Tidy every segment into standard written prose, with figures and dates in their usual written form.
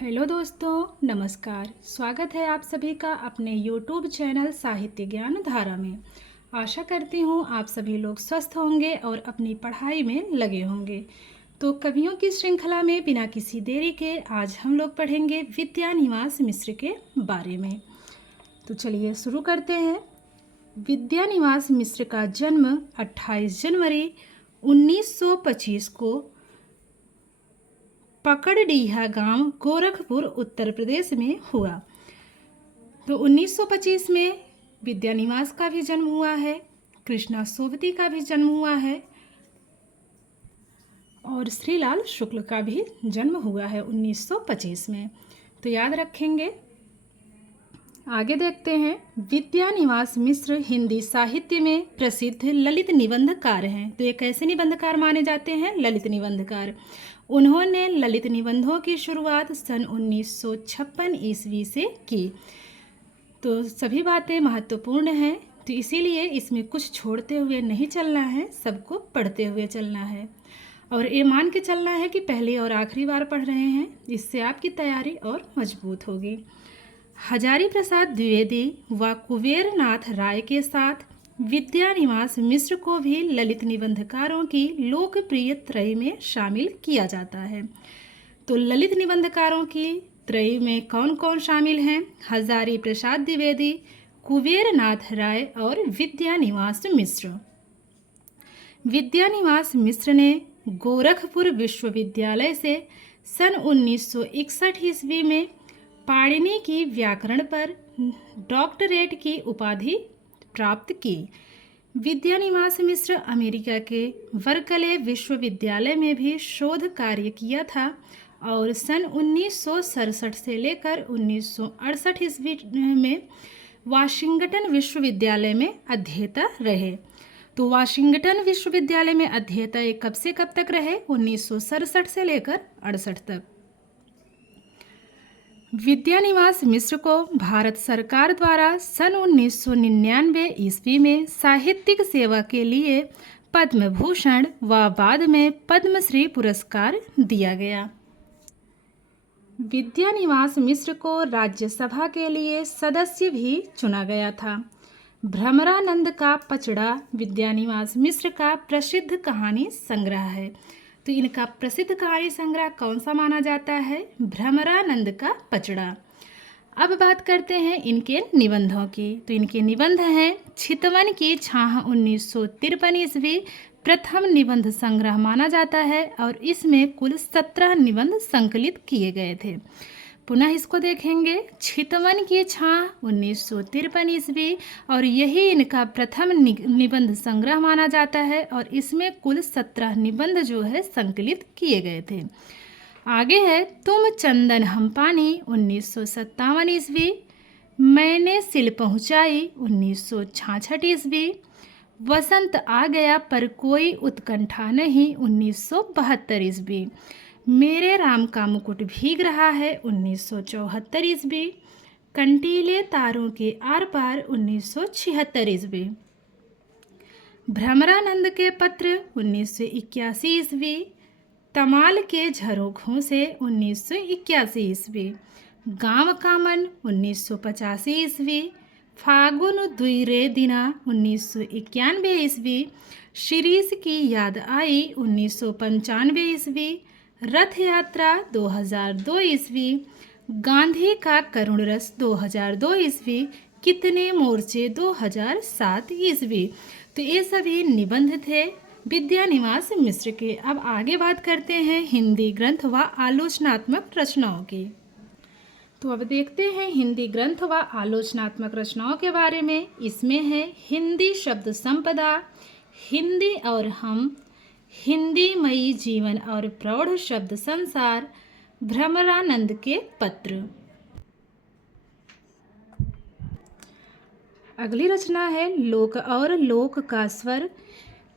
Hello दोस्तों, नमस्कार। स्वागत है आप सभी का अपने YouTube चैनल साहित्य ज्ञान धारा में। आशा करती हूँ आप सभी लोग स्वस्थ होंगे और अपनी पढ़ाई में लगे होंगे। तो कवियों की श्रृंखला में बिना किसी देरी के आज हम लोग पढ़ेंगे विद्यानिवास मिश्र के बारे में। तो चलिए शुरू करते हैं। विद्यानिवास मिश्र का जन्म 28 जनवरी 1925 को पकड़डीहा गांव गोरखपुर उत्तर प्रदेश में हुआ। तो 1925 में विद्यानिवास का भी जन्म हुआ है, कृष्णा सोबती का भी जन्म हुआ है और श्रीलाल शुक्ल का भी जन्म हुआ है 1925 में। तो याद रखेंगे। आगे देखते हैं। विद्यानिवास मिश्र हिंदी साहित्य में प्रसिद्ध ललित निबंधकार हैं। तो ये कैसे निबंधकार माने जाते हैं? ललित निबंधकार। उन्होंने ललित निबंधों की शुरुआत सन 1956 ईस्वी से की। तो सभी बातें महत्वपूर्ण हैं, तो इसीलिए इसमें कुछ छोड़ते हुए नहीं चलना है, सबको पढ़ते हुए चलना है और ये मान के चलना है कि पहली और आखिरी बार पढ़ रहे हैं। इससे आपकी तैयारी और मजबूत होगी। हजारी प्रसाद द्विवेदी व कुबेरनाथ राय के साथ विद्यानिवास मिश्र को भी ललित निबंधकारों की लोकप्रिय त्रय में शामिल किया जाता है। तो ललित निबंधकारों की त्रय में कौन कौन शामिल हैं? हजारी प्रसाद द्विवेदी, कुबेरनाथ राय और विद्यानिवास मिश्र। विद्यानिवास मिश्र ने गोरखपुर विश्वविद्यालय से सन 1961 ईस्वी में पाणिनि की व्याकरण पर डॉक्टरेट की उपाधि प्राप्त की। विद्यानिवास मिश्र अमेरिका के बर्कले विश्वविद्यालय में भी शोध कार्य किया था और सन 1967 से लेकर 1968 ईस्वी में वाशिंगटन विश्वविद्यालय में अध्येता रहे। तो वाशिंगटन विश्वविद्यालय में अध्येता कब से कब तक रहे? 1967 से लेकर 68 तक। विद्यानिवास मिश्र को भारत सरकार द्वारा सन 1999 ईस्वी में साहित्यिक सेवा के लिए पद्म भूषण व बाद में पद्मश्री पुरस्कार दिया गया। विद्यानिवास मिश्र को राज्यसभा के लिए सदस्य भी चुना गया था। भ्रमरानंद का पचड़ा विद्यानिवास मिश्र का प्रसिद्ध कहानी संग्रह है। तो इनका प्रसिद्ध कहानी संग्रह कौन सा माना जाता है? भ्रमरानंद का पचड़ा। अब बात करते हैं इनके निबंधों की। तो इनके निबंध हैं चितवन की छाह 1953 ईस्वी प्रथम निबंध संग्रह माना जाता है और इसमें कुल 17 निबंध संकलित किए गए थे। पुनः इसको देखेंगे। चितवन की छाह 1953 ईस्वी और यही इनका प्रथम निबंध संग्रह माना जाता है और इसमें कुल 17 निबंध जो है संकलित किए गए थे। आगे है तुम चंदन हम पानी 1957 ईस्वी, मैंने सिल पहुँचाई 1966 ईस्वी, वसंत आ गया पर कोई उत्कंठा नहीं 1972 ईस्वी, मेरे राम का मुकुट भीग रहा है 1974 ईस्वी, कंटीले तारों के आर पार 1976 ईस्वी, भ्रमरानंद के पत्र 1981 ईस्वी, तमाल के झरोखों से 1981 ईस्वी, गांव का मन 1985 ईस्वी, फागुन दुईरे दिना 1991 ईस्वी, शिरीष की याद आई 1995 ईस्वी, रथ यात्रा 2002 ईस्वी, गांधी का करुण रस 2002 ईस्वी, कितने मोर्चे 2007 ईस्वी। तो ये सभी निबंध थे विद्यानिवास मिश्र के। अब आगे बात करते हैं हिंदी ग्रंथ व आलोचनात्मक रचनाओं की। तो अब देखते हैं हिंदी ग्रंथ व आलोचनात्मक रचनाओं के बारे में। इसमें है हिंदी शब्द संपदा, हिंदी और हम, हिंदी मई जीवन और प्रौढ़ शब्द संसार, भ्रमरानंद के पत्र। अगली रचना है लोक और लोक का स्वर।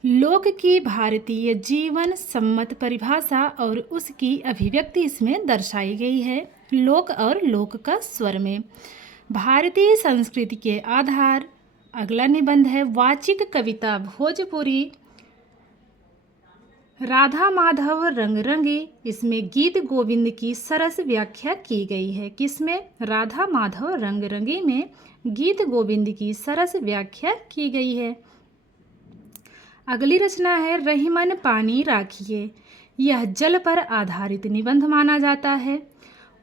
लोक की भारतीय जीवन सम्मत परिभाषा और उसकी अभिव्यक्ति इसमें दर्शाई गई है। लोक और लोक का स्वर में भारतीय संस्कृति के आधार। अगला निबंध है वाचिक कविता भोजपुरी राधा माधव रंग रंगे, इसमें गीत गोविंद की सरस व्याख्या की गई है। किसमें? राधा माधव रंग रंगे में गीत गोविंद की सरस व्याख्या की गई है। अगली रचना है रहीमन पानी राखिए। यह जल पर आधारित निबंध माना जाता है।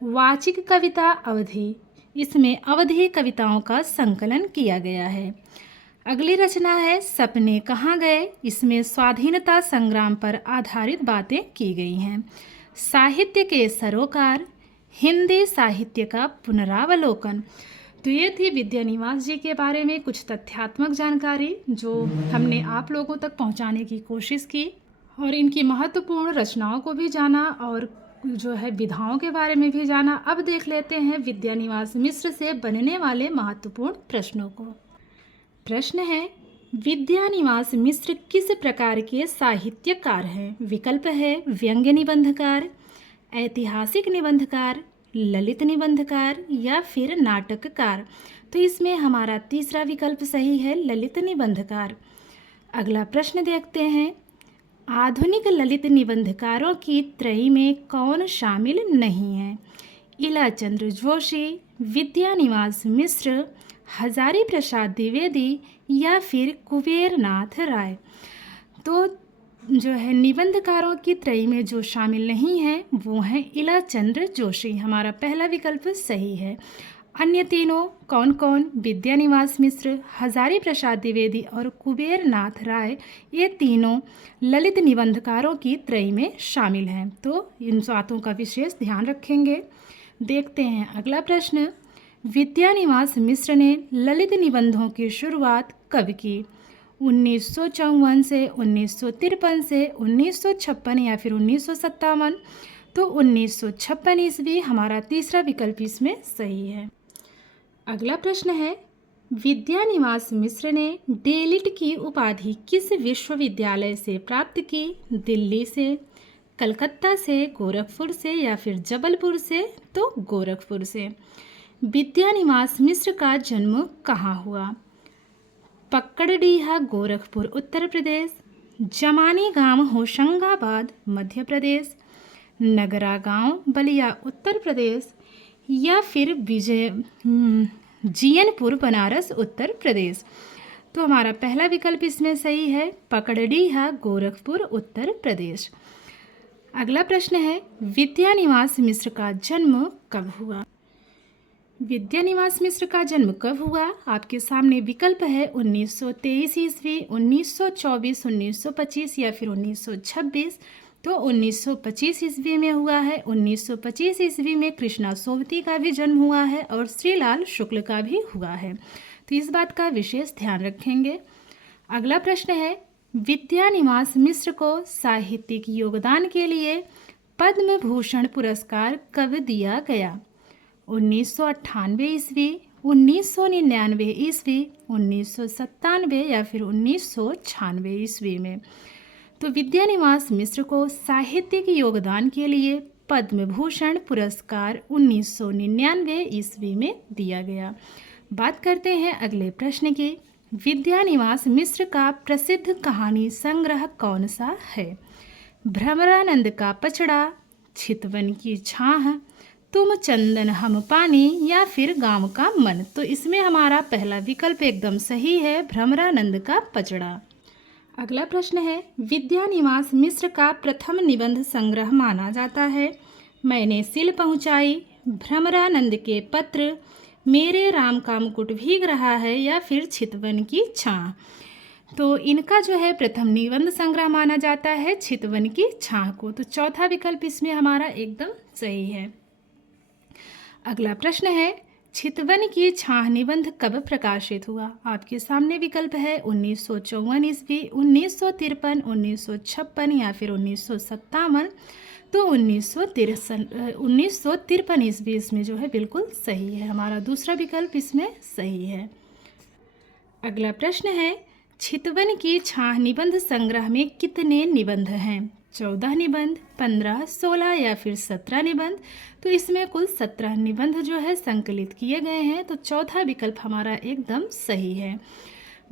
वाचिक कविता अवधि, इसमें अवधि कविताओं का संकलन किया गया है। अगली रचना है सपने कहाँ गए, इसमें स्वाधीनता संग्राम पर आधारित बातें की गई हैं। साहित्य के सरोकार, हिंदी साहित्य का पुनरावलोकन। तो ये थी विद्यानिवास जी के बारे में कुछ तथ्यात्मक जानकारी जो हमने आप लोगों तक पहुंचाने की कोशिश की और इनकी महत्वपूर्ण रचनाओं को भी जाना और जो है विधाओं के बारे में भी जाना। अब देख लेते हैं विद्यानिवास मिश्र से बनने वाले महत्वपूर्ण प्रश्नों को। प्रश्न है, विद्यानिवास मिश्र किस प्रकार के साहित्यकार हैं? विकल्प है व्यंग्य निबंधकार, ऐतिहासिक निबंधकार, ललित निबंधकार या फिर नाटककार। तो इसमें हमारा तीसरा विकल्प सही है, ललित निबंधकार। अगला प्रश्न देखते हैं, आधुनिक ललित निबंधकारों की त्रयी में कौन शामिल नहीं है? इलाचंद्र जोशी, विद्यानिवास मिश्र, हजारी प्रसाद द्विवेदी या फिर कुबेरनाथ राय। तो जो है निबंधकारों की त्रयी में जो शामिल नहीं है वो हैं इलाचंद्र जोशी। हमारा पहला विकल्प सही है। अन्य तीनों कौन कौन? विद्यानिवास मिश्र, हजारी प्रसाद द्विवेदी और कुबेरनाथ राय, ये तीनों ललित निबंधकारों की त्रयी में शामिल हैं। तो इन बातों का विशेष ध्यान रखेंगे। देखते हैं अगला प्रश्न, विद्यानिवास मिश्र ने ललित निबंधों की शुरुआत कब की? 1954 से, 1953 से, 1956 या फिर 1957। तो 1956 ईस्वी हमारा तीसरा विकल्प इसमें सही है। अगला प्रश्न है, विद्यानिवास मिश्र ने डीलिट की उपाधि किस विश्वविद्यालय से प्राप्त की? दिल्ली से, कलकत्ता से, गोरखपुर से या फिर जबलपुर से? तो गोरखपुर से। विद्यानिवास मिश्र का जन्म कहाँ हुआ? पक्कड़डीहा गोरखपुर उत्तर प्रदेश, जमानी गांव होशंगाबाद मध्य प्रदेश, नगरा गांव बलिया उत्तर प्रदेश या फिर जीयनपुर बनारस उत्तर प्रदेश। तो हमारा पहला विकल्प इसमें सही है, पकड़डीहा गोरखपुर उत्तर प्रदेश। अगला प्रश्न है, विद्यानिवास मिश्र का जन्म कब हुआ? विद्यानिवास मिश्र का जन्म कब हुआ? आपके सामने विकल्प है 1923 ईस्वी, 1924, 1925 या फिर 1926। तो 1925 ईस्वी में हुआ है। 1925 ईस्वी में कृष्णा सोबती का भी जन्म हुआ है और श्रीलाल शुक्ल का भी हुआ है। तो इस बात का विशेष ध्यान रखेंगे। अगला प्रश्न है, विद्यानिवास मिश्र को साहित्यिक योगदान के लिए पद्म भूषण पुरस्कार कब दिया गया? 1998 ईस्वी, 1999 ईस्वी, 1997 या फिर 1996 ईस्वी में। तो विद्यानिवास मिश्र को साहित्यिक योगदान के लिए पद्म भूषण पुरस्कार 1999 ईस्वी में दिया गया। बात करते हैं अगले प्रश्न की, विद्यानिवास मिश्र का प्रसिद्ध कहानी संग्रह कौन सा है? भ्रमरानंद का पचड़ा, चितवन की छाह, तुम चंदन हम पानी या फिर गांव का मन। तो इसमें हमारा पहला विकल्प एकदम सही है, भ्रमरानंद का पचड़ा। अगला प्रश्न है, विद्यानिवास मिश्र का प्रथम निबंध संग्रह माना जाता है मैंने सिल पहुँचाई, भ्रमरानंद के पत्र, मेरे राम का मुकुट भीग रहा है या फिर चितवन की छाह। तो इनका जो है प्रथम निबंध संग्रह माना जाता है चितवन की छाह को। तो चौथा विकल्प इसमें हमारा एकदम सही है। अगला प्रश्न है, चितवन की छाह निबंध कब प्रकाशित हुआ? आपके सामने विकल्प है 1954 ईस्वी, 1953, 1956 या फिर 1957। तो 1953 ईस्वी इसमें जो है बिल्कुल सही है। हमारा दूसरा विकल्प इसमें सही है। अगला प्रश्न है, चितवन की छाह निबंध संग्रह में कितने निबंध हैं? 14 निबंध, 15, 16 या फिर 17 निबंध। तो इसमें कुल 17 निबंध जो है संकलित किए गए हैं। तो चौथा विकल्प हमारा एकदम सही है।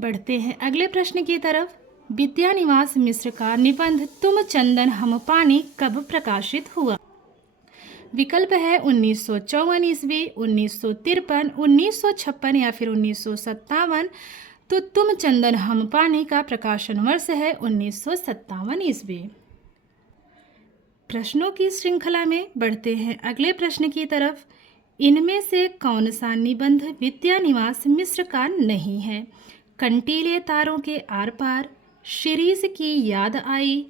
बढ़ते हैं अगले प्रश्न की तरफ। विद्यानिवास मिश्र का निबंध तुम चंदन हम पानी कब प्रकाशित हुआ? विकल्प है 1954 ईस्वी, 1953, 1956 या फिर 1957। तो तुम चंदन हम पानी का प्रकाशन वर्ष है 1957 ईस्वी। प्रश्नों की श्रृंखला में बढ़ते हैं अगले प्रश्न की तरफ। इनमें से कौन सा निबंध विद्यानिवास मिश्र का नहीं है? कंटीले तारों के आर पार, शिरीष की याद आई।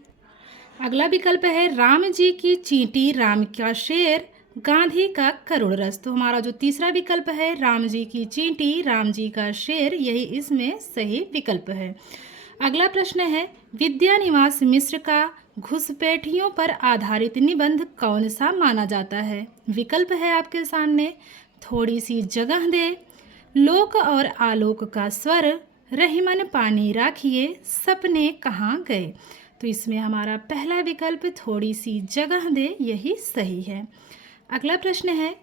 अगला विकल्प है राम जी की चींटी, राम का शेर, गांधी का करुण रस। तो हमारा जो तीसरा विकल्प है राम जी की चींटी, राम जी का शेर, यही इसमें सही विकल्प है। अगला प्रश्न है विद्यानिवास मिश्र का घुसपैठियों पर आधारित निबंध कौन सा माना जाता है? विकल्प है आपके सामने थोड़ी सी जगह दे, लोक और आलोक का स्वर, रहीमन पानी राखिए, सपने कहाँ गए। तो इसमें हमारा पहला विकल्प थोड़ी सी जगह दे, यही सही है। अगला प्रश्न है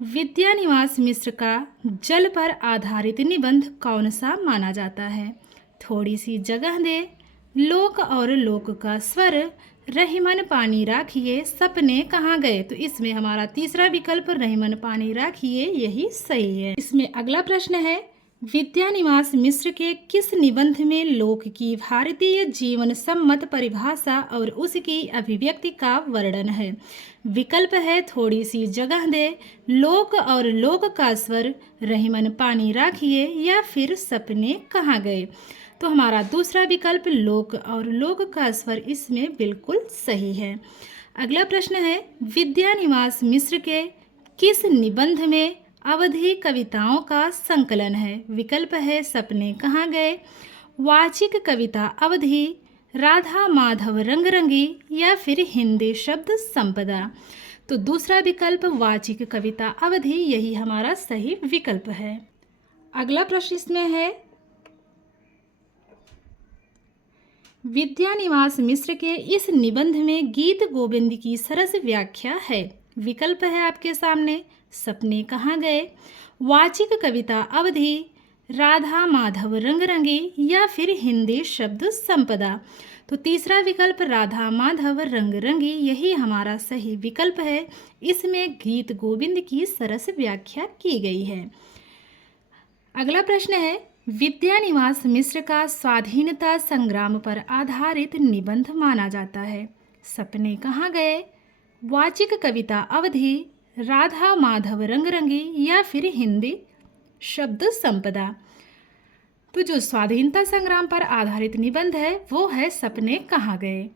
विद्यानिवास मिश्र का जल पर आधारित निबंध कौन सा माना जाता है? थोड़ी सी जगह दे, लोक और लोक का स्वर, रहीमन पानी राखिए, सपने कहाँ गए। तो इसमें हमारा तीसरा विकल्प रहीमन पानी राखिए, यही सही है। इसमें अगला प्रश्न है विद्यानिवास मिश्र के किस निबंध में लोक की भारतीय जीवन सम्मत परिभाषा और उसकी अभिव्यक्ति का वर्णन है? विकल्प है थोड़ी सी जगह दे, लोक और लोक का स्वर, रहीमन पानी राखिए, या फिर सपने कहाँ गए। तो हमारा दूसरा विकल्प लोक और लोक का स्वर इसमें बिल्कुल सही है। अगला प्रश्न है विद्यानिवास मिश्र के किस निबंध में अवधि कविताओं का संकलन है? विकल्प है सपने कहाँ गए, वाचिक कविता अवधि, राधा माधव रंगरंगी, या फिर हिंदी शब्द संपदा। तो दूसरा विकल्प वाचिक कविता अवधि, यही हमारा सही विकल्प है। अगला प्रश्न इसमें है विद्यानिवास मिश्र के इस निबंध में गीत गोविंद की सरस व्याख्या है। विकल्प है आपके सामने सपने कहाँ गए, वाचिक कविता अवधि, राधा माधव रंगरंगी, या फिर हिंदी शब्द संपदा। तो तीसरा विकल्प राधा माधव रंगरंगी, यही हमारा सही विकल्प है। इसमें गीत गोविंद की सरस व्याख्या की गई है। अगला प्रश्न है विद्यानिवास मिश्र का स्वाधीनता संग्राम पर आधारित निबंध माना जाता है? सपने कहाँ गए, वाचिक कविता अवधि, राधा माधव रंगरंगी, या फिर हिंदी शब्द संपदा। तो जो स्वाधीनता संग्राम पर आधारित निबंध है वो है सपने कहाँ गए।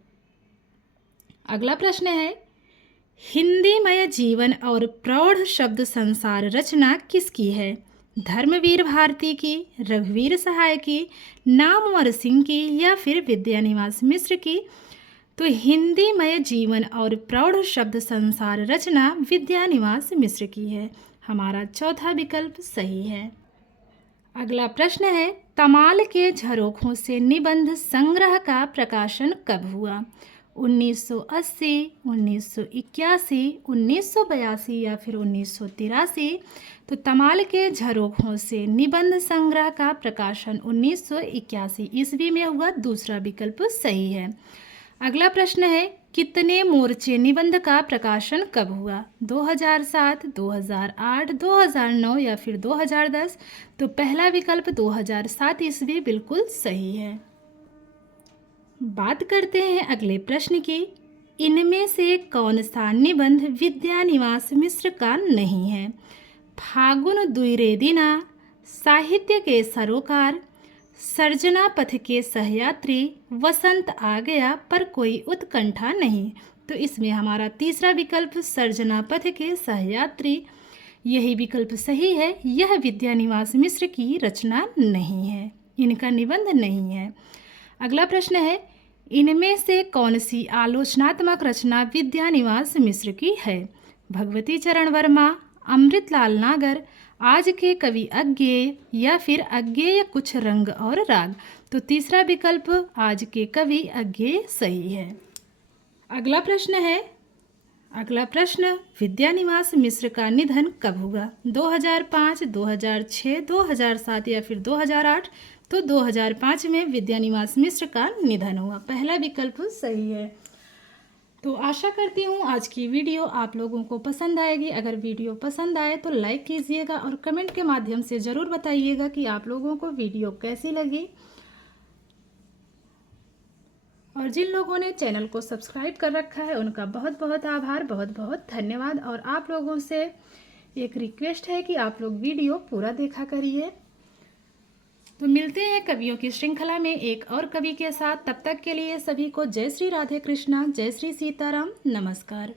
अगला प्रश्न है हिंदीमय जीवन और प्रौढ़ शब्द संसार रचना किसकी है? धर्मवीर भारती की, रघुवीर सहाय की, नामवर सिंह की, या फिर विद्यानिवास मिश्र की। तो हिंदीमय जीवन और प्रौढ़ शब्द संसार रचना विद्यानिवास मिश्र की है। हमारा चौथा विकल्प सही है। अगला प्रश्न है तमाल के झरोखों से निबंध संग्रह का प्रकाशन कब हुआ? 1980, 1981, 1982 या फिर 1983। तो तमाल के झरोखों से निबंध संग्रह का प्रकाशन 1981 ईस्वी में हुआ। दूसरा विकल्प सही है। अगला प्रश्न है कितने मोर्चे निबंध का प्रकाशन कब हुआ? 2007, 2008, 2009 या फिर 2010। तो पहला विकल्प 2007 ईस्वी बिल्कुल सही है। बात करते हैं अगले प्रश्न की। इनमें से कौन सा निबंध विद्यानिवास मिश्र का नहीं है? फागुन दुईरे दिना, साहित्य के सरोकार, सर्जना पथ के सहयात्री, वसंत आ गया पर कोई उत्कंठा नहीं। तो इसमें हमारा तीसरा विकल्प सर्जना पथ के सहयात्री, यही विकल्प सही है। यह विद्यानिवास मिश्र की रचना नहीं है, इनका निबंध नहीं है। अगला प्रश्न है इनमें से कौन सी आलोचनात्मक रचना विद्यानिवास मिश्र की है? भगवती चरण वर्मा, अमृतलाल नागर, आज के कवि अज्ञेय, या फिर अज्ञेय कुछ रंग और राग। तो तीसरा विकल्प आज के कवि अज्ञेय सही है। अगला प्रश्न विद्यानिवास मिश्र का निधन कब हुआ? 2005, 2006, 2007 या फिर 2008। तो 2005 में विद्यानिवास मिश्र का निधन हुआ। पहला विकल्प सही है। तो आशा करती हूँ आज की वीडियो आप लोगों को पसंद आएगी। अगर वीडियो पसंद आए तो लाइक कीजिएगा और कमेंट के माध्यम से ज़रूर बताइएगा कि आप लोगों को वीडियो कैसी लगी। और जिन लोगों ने चैनल को सब्सक्राइब कर रखा है उनका बहुत बहुत आभार, बहुत बहुत धन्यवाद। और आप लोगों से एक रिक्वेस्ट है कि आप लोग वीडियो पूरा देखा करिए। तो मिलते हैं कवियों की श्रृंखला में एक और कवि के साथ। तब तक के लिए सभी को जय श्री राधे कृष्णा, जय श्री सीताराम, नमस्कार।